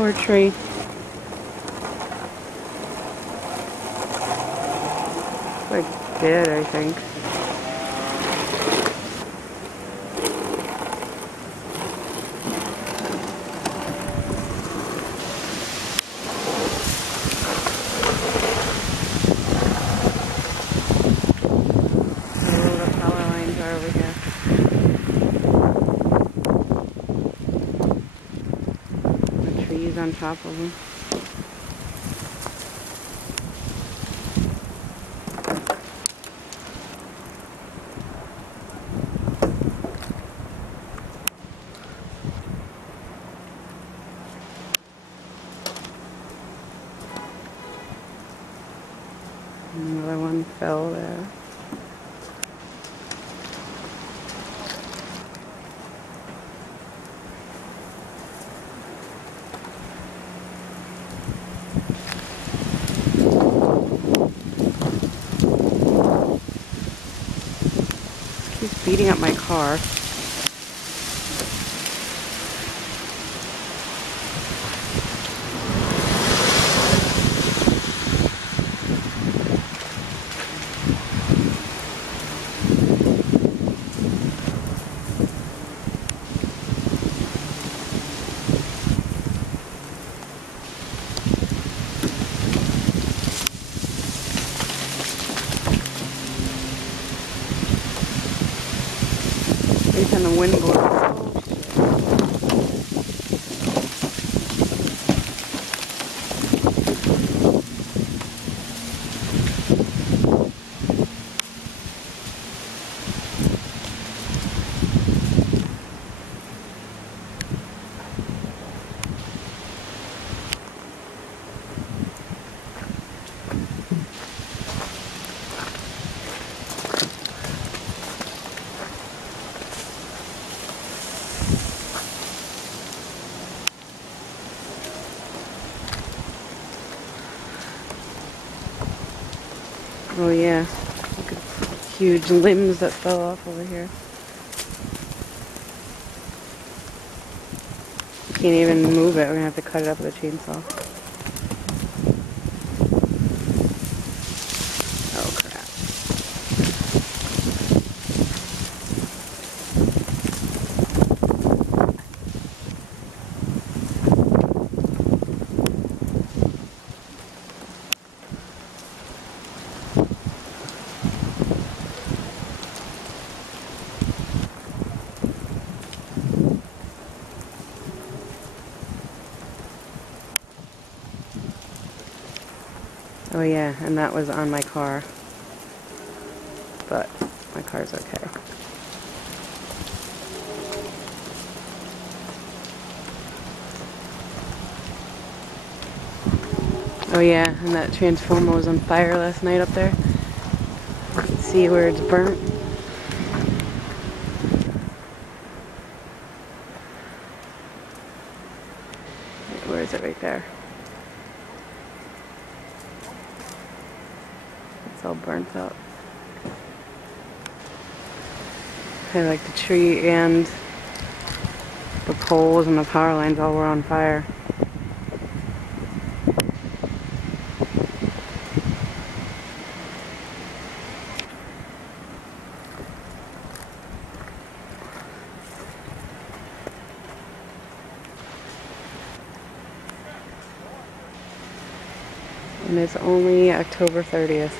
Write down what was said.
Poor tree. It's like dead, I think. Oh, the power lines are over here. The trees on top of them. Another one fell there. Keeps beating up my car. And the wind blows. Oh yeah, look at huge limbs that fell off over here. You can't even move it, we're gonna have to cut it up with a chainsaw. Oh crap. Oh yeah, and that was on my car, but my car's okay. Oh yeah, and that transformer was on fire last night up there. You can see where it's burnt. Where is it? Right there. It's all burnt up. Okay, like the tree and the poles and the power lines all were on fire. And it's only October 30th.